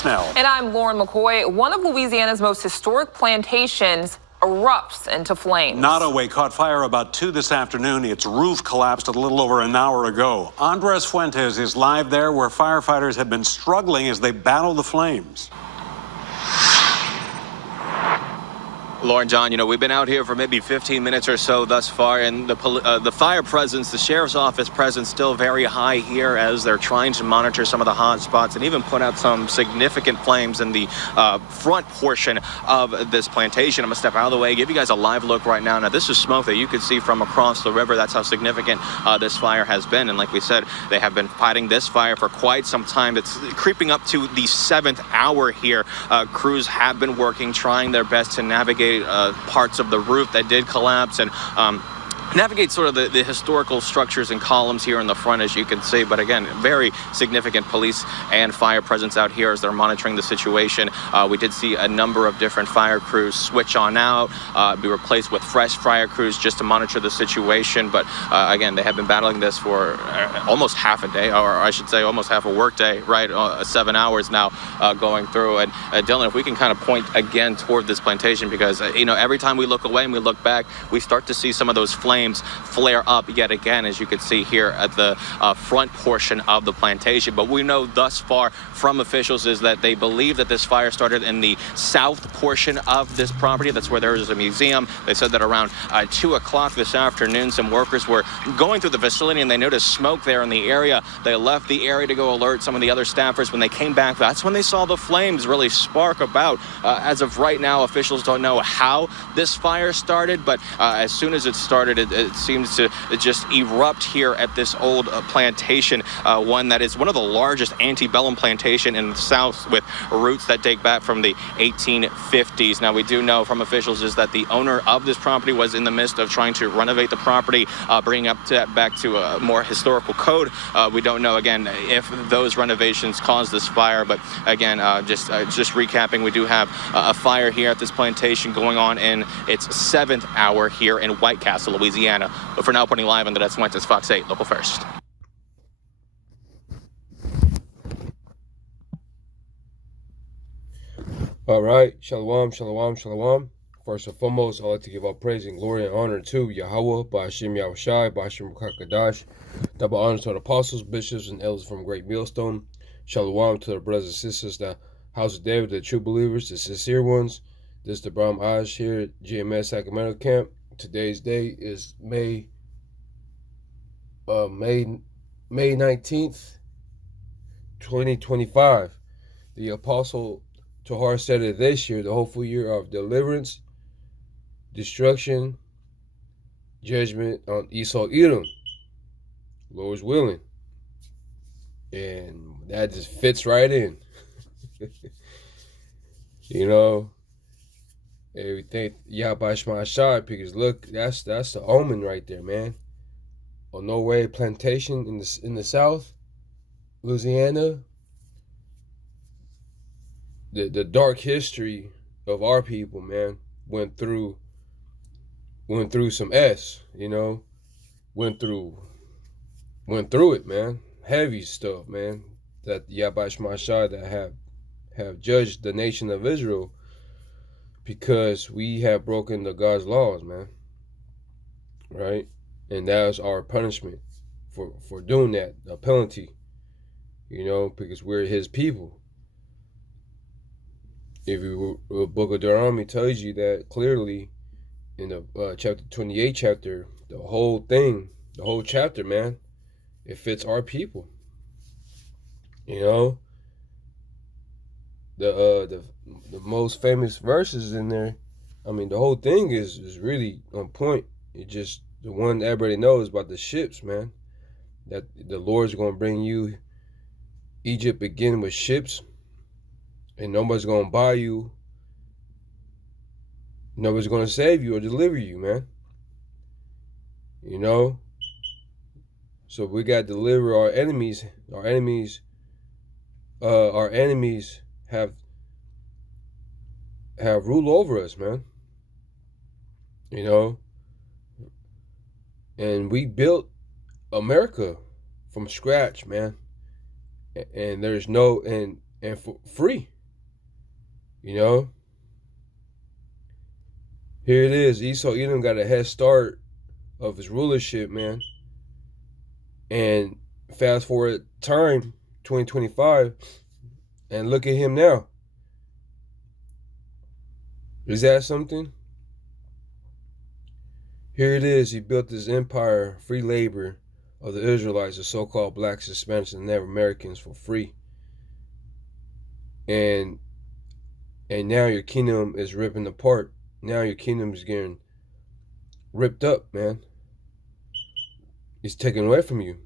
Snell. And I'm Lauren McCoy. One of Louisiana's most historic plantations erupts into flames. Nottoway caught fire about 2 this afternoon. Its roof collapsed a little over an hour ago. Andres Fuentes is live there where firefighters have been struggling as they battle the flames. Lauren, John, we've been out here for maybe 15 minutes or so thus far, and the fire presence, the sheriff's office presence, still very high here as they're trying to monitor some of the hot spots and even put out some significant flames in the front portion of this plantation. I'm going to step out of the way, give you guys a live look right now. Now, this is smoke that you can see from across the river. That's how significant this fire has been. And like we said, they have been fighting this fire for quite some time. It's creeping up to the 7th hour here. Crews have been working, trying their best to navigate parts of the roof that did collapse and navigate sort of the historical structures and columns here in the front, as you can see. But again, very significant police and fire presence out here as they're monitoring the situation. We did see a number of different fire crews switch on out, be replaced with fresh fire crews just to monitor the situation. But again, they have been battling this for almost half a day, or I should say almost half a work day, right? 7 hours now going through. And Dylan, if we can kind of point again toward this plantation, because every time we look away and we look back, we start to see some of those flames flare up yet again, as you can see here at the front portion of the plantation. But we know thus far from officials is that they believe that this fire started in the south portion of this property. That's where there is a museum. They said that around 2 o'clock this afternoon, some workers were going through the facility and they noticed smoke there in the area. They left the area to go alert some of the other staffers. When they came back, that's when they saw the flames really spark about. As of right now, officials don't know how this fire started, but as soon as it started, it seems to just erupt here at this old plantation, one that is one of the largest antebellum plantation in the South, with roots that date back from the 1850s. Now, we do know from officials is that the owner of this property was in the midst of trying to renovate the property, bringing up back to a more historical code. We don't know, again, if those renovations caused this fire, but again, just recapping, we do have a fire here at this plantation going on in its 7th hour here in White Castle, Louisiana. But for now, putting live on the That's Fuentes, Fox 8, Local First. All right, shalom, shalom, shalom. First and foremost, I'd like to give all praise and glory and honor to Yahweh, Ba'ashem Yahushai, Ba'ashem Kakadash. Double honor to the apostles, bishops, and elders from Great Millstone. Shalom to the brothers and sisters, the House of David, the true believers, the sincere ones. This is the Brahm Aj here at GMS Sacramento Camp. Today's day is May 19th, 2025. The Apostle Tahar said it this year, the hopeful year of deliverance, destruction, judgment on Esau Edom, Lord's willing. And that just fits right in. Everything Yahweh Shema Shai, because look, that's the omen right there, man. On Nottoway plantation in the South, Louisiana. The dark history of our people, man, went through some went through it, man. Heavy stuff, man. That Yahweh Shema Shai that have judged the nation of Israel, because we have broken the God's laws, man. Right? And that's our punishment for doing that, a penalty, because we're his people. If the book of Deuteronomy tells you that clearly in the chapter 28 chapter, the whole chapter, man, it fits our people. The most famous verses in there, I mean, the whole thing is really on point. It's just the one that everybody knows about the ships, man. That the Lord's going to bring you Egypt again with ships, and nobody's going to buy you. Nobody's going to save you or deliver you, man. So we got to deliver our enemies. Our enemies have rule over us, man. And we built America from scratch, man. And and for free. You know, here it is. Esau Edom got a head start of his rulership, man. And fast forward time, 2025, and look at him now. Is that something? Here it is. He built his empire, free labor of the Israelites, the so-called blacks, Hispanics, and Native Americans for free. And now your kingdom is ripping apart. Now your kingdom is getting ripped up, man. It's taken away from you.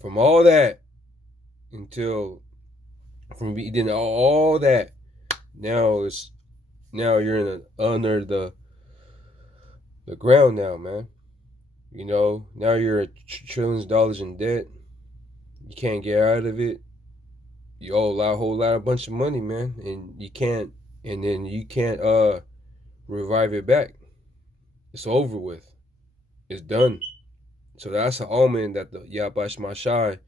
From all that until from eating all that. Now you're under the ground now, man. You know, now you're trillions of dollars in debt. You can't get out of it. You owe a whole lot of bunch of money, man, and you can't revive it back. It's over with. It's done. So that's an omen that the Yabash Mashai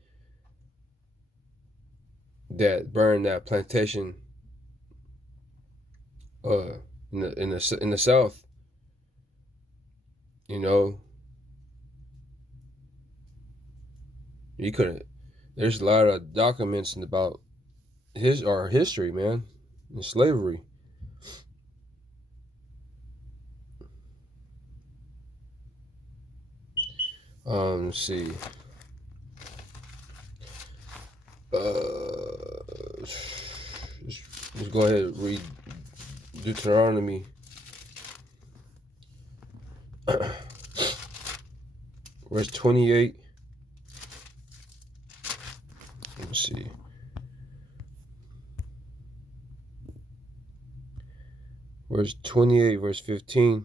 that burned that plantation in the south. You know, you could. There's a lot of documents about our history, man, and slavery. Let's see. Let's go ahead and read Deuteronomy. Verse 28. Let's see. Verse 28, verse 15.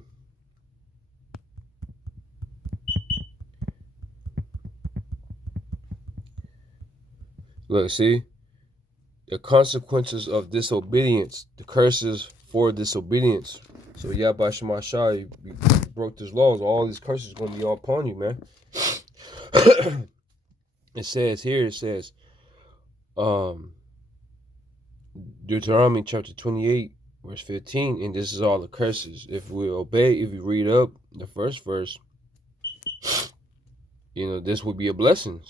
Look, see? The consequences of disobedience, the curses for disobedience. So Yahweh Shemashah, you broke these laws, all these curses are going to be all upon you, man. It says, Deuteronomy chapter 28, verse 15, and this is all the curses. If we obey, if we read up the first verse, you know, this would be a blessing,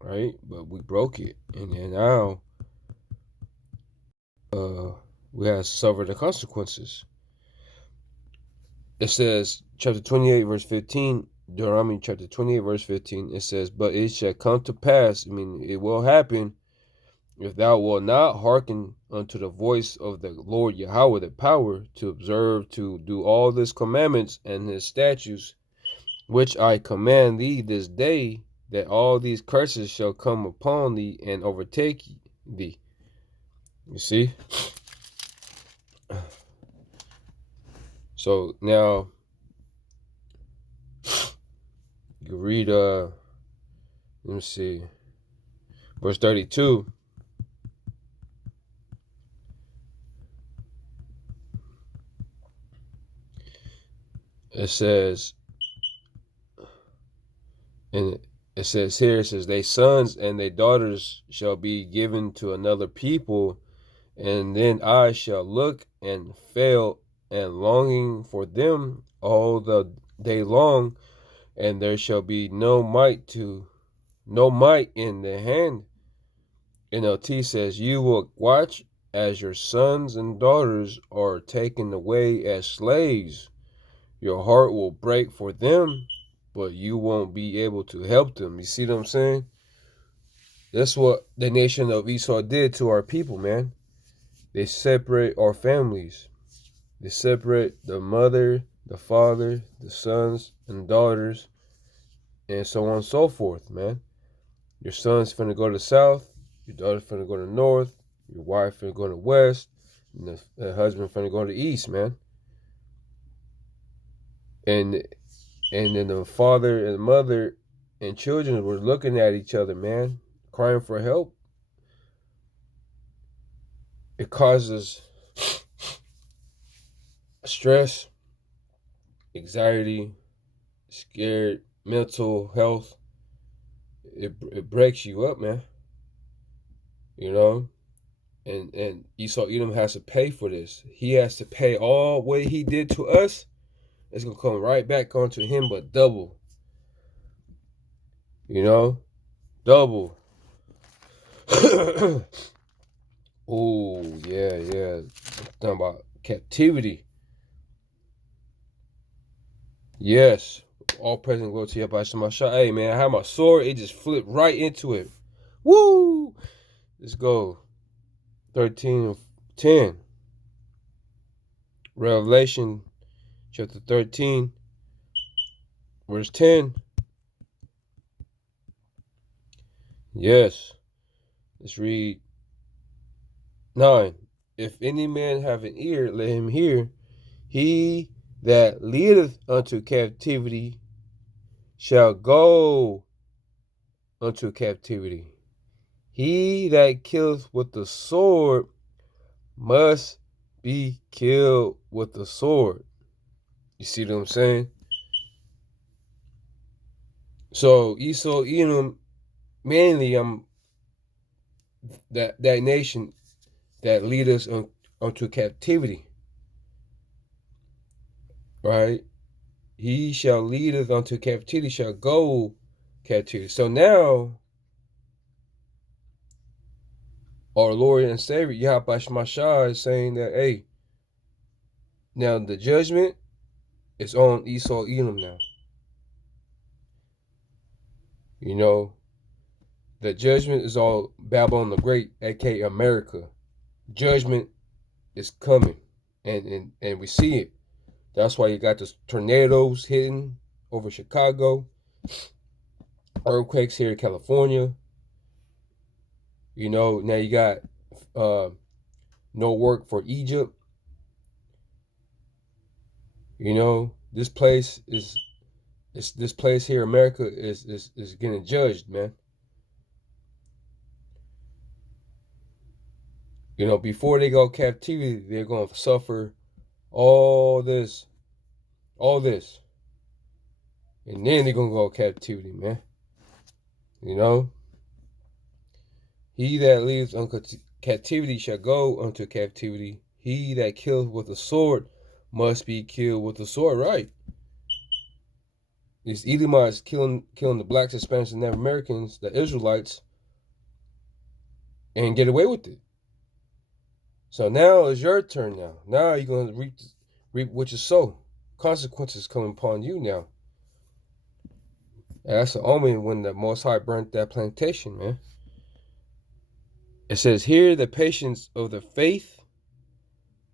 right? But we broke it, and then now we have to suffer the consequences. It says, chapter 28, verse 15, Deuteronomy chapter 28, verse 15, it says, but it shall come to pass, I mean, it will happen, if thou wilt not hearken unto the voice of the Lord Yahweh, the power to observe, to do all his commandments and his statutes, which I command thee this day, that all these curses shall come upon thee and overtake thee. You see? So now you read let me see, verse 32. It says, and it says here, it says, they sons and they daughters shall be given to another people, and then I shall look and fail and longing for them all the day long, and there shall be no might in the hand. NLT says, you will watch as your sons and daughters are taken away as slaves. Your heart will break for them, but you won't be able to help them. You see what I'm saying? That's what the nation of Esau did to our people, man. They separate our families. They separate the mother, the father, the sons and daughters, and so on and so forth, man. Your son's finna go to the south, your daughter's finna go to the north, your wife finna go to the west, and the husband finna go to the east, man. And then the father and mother and children were looking at each other, man, crying for help. It causes stress, anxiety, scared, mental health. It breaks you up, man. you know. And Esau Edom has to pay for this. He has to pay all what he did to us. It's gonna come right back onto him, but double. You know, double. Oh yeah. Talking about captivity. Yes. All praise and glory to you, my shot. Hey man, I had my sword. It just flipped right into it. Woo! Let's go. 13:10. Revelation chapter 13, verse 10. Yes. Let's read 9. If any man have an ear, let him hear. He that leadeth unto captivity shall go unto captivity. He that killeth with the sword must be killed with the sword. You see what I'm saying? So Esau, Edom, mainly that nation that lead us unto captivity. Right? He shall lead us unto captivity, shall go captivity. So now our Lord and Savior, Yahweh Shemashah, is saying that, hey, now the judgment is on Esau Edom now. You know, the judgment is all Babylon the Great, aka America. Judgment is coming. And we see it. That's why you got the tornadoes hitting over Chicago, earthquakes here in California. You know, now you got no work for Egypt. You know, this place here, America, is getting judged, man. You know, before they go captivity, they're gonna suffer all this, and then they're gonna go captivity, man. You know, he that leaves unto captivity shall go unto captivity. He that kills with a sword must be killed with a sword, right? These Edomites killing the blacks, Hispanics, and Native Americans, the Israelites, and get away with it. So now it's your turn now. Now you're going to reap what you sow. Consequences coming upon you now. And that's the omen when the Most High burnt that plantation, man. It says here, the patience of the faith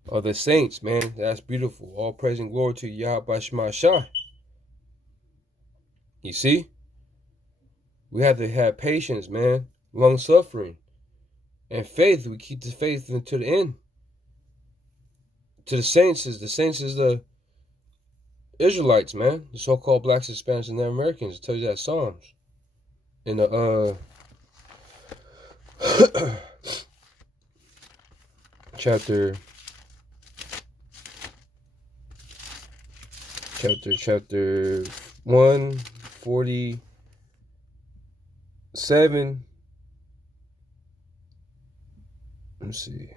of the saints, man. That's beautiful. All praise and glory to Yahweh Shemashah. You see? We have to have patience, man. Long suffering. And faith. We keep the faith until the end. To the saints is the Israelites, man. The so-called blacks, Hispanics, and Native Americans. It tells you that Psalms. In the chapter 147. Let's see.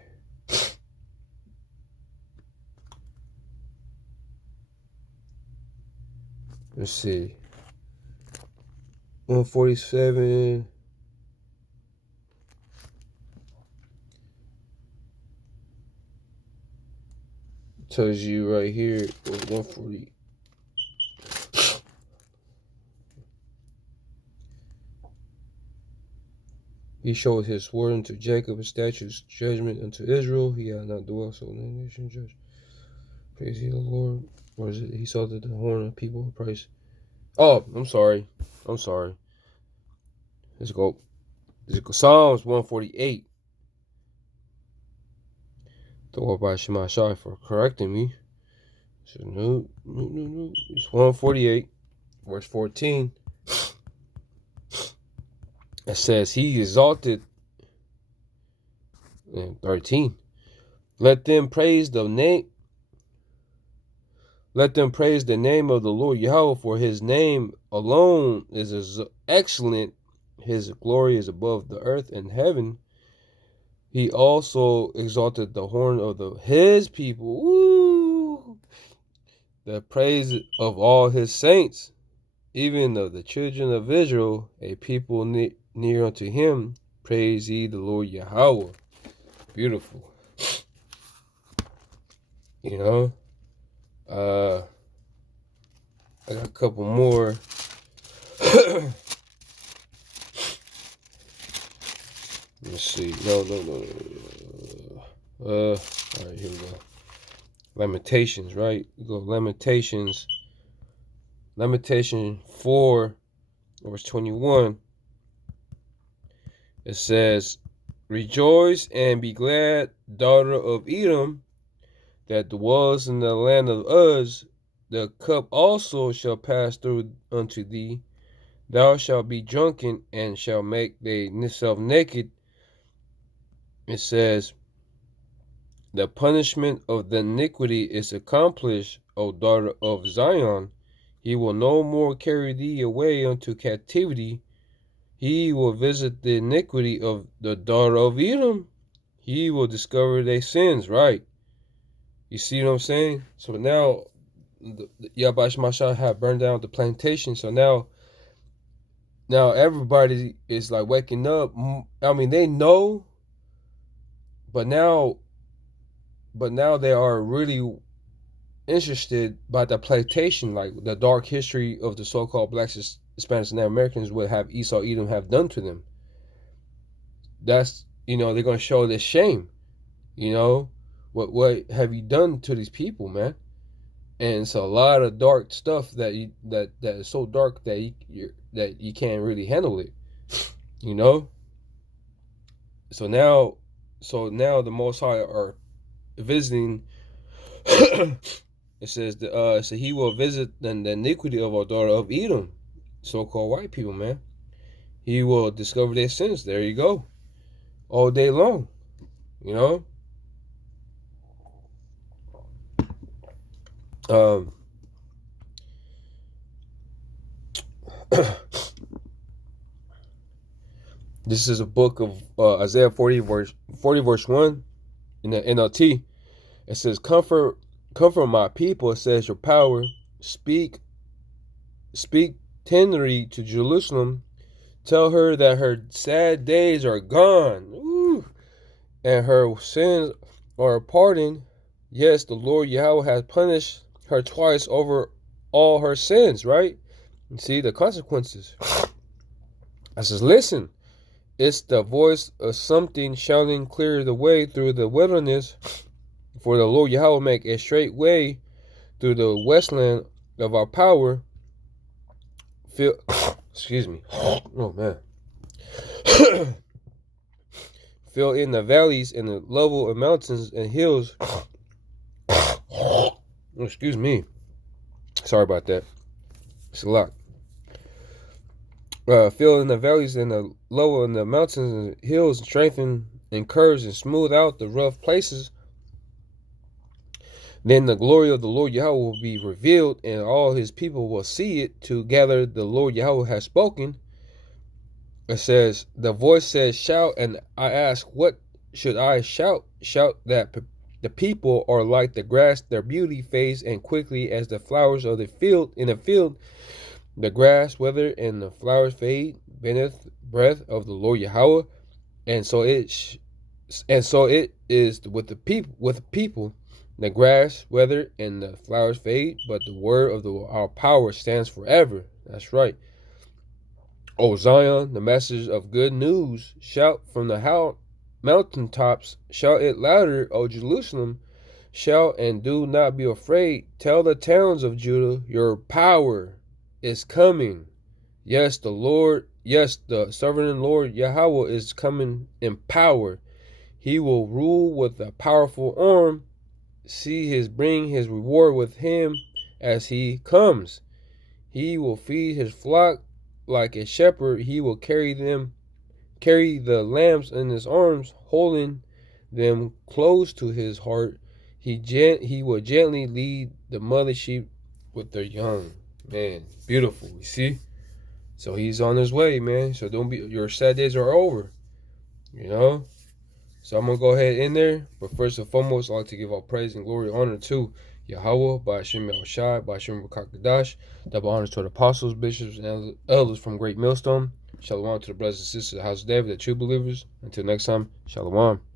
Let's see. 147. Tells you right here, 140. He showed his word unto Jacob, his statutes, judgment unto Israel. He had not dwelt so in the nation judge. Praise ye the Lord. Or is it? He saw that the horn of people praise. Oh, I'm sorry. Let's go. Psalms 148. The Lord by Shemashah for correcting me. So no. It's 148, verse 14. It says, he exalted, and 13. Let them praise the name of the Lord Yahweh, for his name alone is excellent. His glory is above the earth and heaven. He also exalted the horn of his people. Woo! The praise of all his saints, even of the children of Israel, a people near unto him. Praise ye the Lord Yahweh. Beautiful. You know? I got a couple more. Let's see. No. All right, here we go. Lamentations, right? We go Lamentations 4, verse 21. It says, rejoice and be glad, daughter of Edom, that dwells in the land of Uz. The cup also shall pass through unto thee. Thou shalt be drunken and shalt make thyself naked. It says, the punishment of the iniquity is accomplished, O daughter of Zion. He will no more carry thee away unto captivity. He will visit the iniquity of the daughter of Edom. He will discover their sins, right? You see what I'm saying? So now, Yabash Masha have burned down the plantation. So now everybody is like waking up. I mean, they know, but now they are really interested by the plantation, like the dark history of the so-called blacks, Hispanics, and Americans, what have Esau, Edom have done to them. That's, they're going to show this shame. What have you done to these people, man? And it's a lot of dark stuff that is so dark that you can't really handle it. So now the Most High are visiting. It says so he will visit the iniquity of our daughter of Edom, so-called white people, man. He will discover their sins. There you go. All day long. This is a book of Isaiah 40 verse 1 in the NLT. It says, comfort my people. It says, your power. Speak tenderly to Jerusalem. Tell her that her sad days are gone. Ooh. And her sins are pardoned. Yes, the Lord Yahweh has punished her twice over all her sins, right? You see the consequences. I says, listen, it's the voice of something shouting, clear the way through the wilderness. For the Lord Yahweh make a straight way through the wasteland of our power. Excuse me. Oh, man. Fill in the valleys and the level of mountains and hills. Excuse me. Sorry about that. It's a lot. Fill in the valleys and the level in the mountains and hills, strengthen and curves and smooth out the rough places. Then the glory of the Lord Yahweh will be revealed, and all his people will see it. Together the Lord Yahweh has spoken. It says, the voice says, shout, and I ask, what should I shout? Shout that the people are like the grass, their beauty fades, and quickly as the flowers of the field. In the field, the grass wither and the flowers fade beneath breath of the Lord Yahweh. And so it is with the people. The grass wither and the flowers fade, but the word of our power stands forever. That's right. O Zion, the message of good news, shout from the mountaintops, shout it louder, O Jerusalem, shout and do not be afraid. Tell the towns of Judah, your power is coming. Yes, the sovereign Lord Yahweh is coming in power. He will rule with a powerful arm. Bring his reward with him as he comes. He will feed his flock like a shepherd. He will carry the lambs in his arms, holding them close to his heart. He will gently lead the mother sheep with their young. Man, beautiful. You see? So he's on his way, man. So don't be, your sad days are over. So I'm going to go ahead in there. But first and foremost, I'd like to give all praise and glory and honor to Yahweh, by Hashem Yahushai, by Hashem Rakakadash. Double honors to the apostles, bishops, and elders from Great Millstone. Shalom to the brothers and sisters of the house of David, the true believers. Until next time, shalom.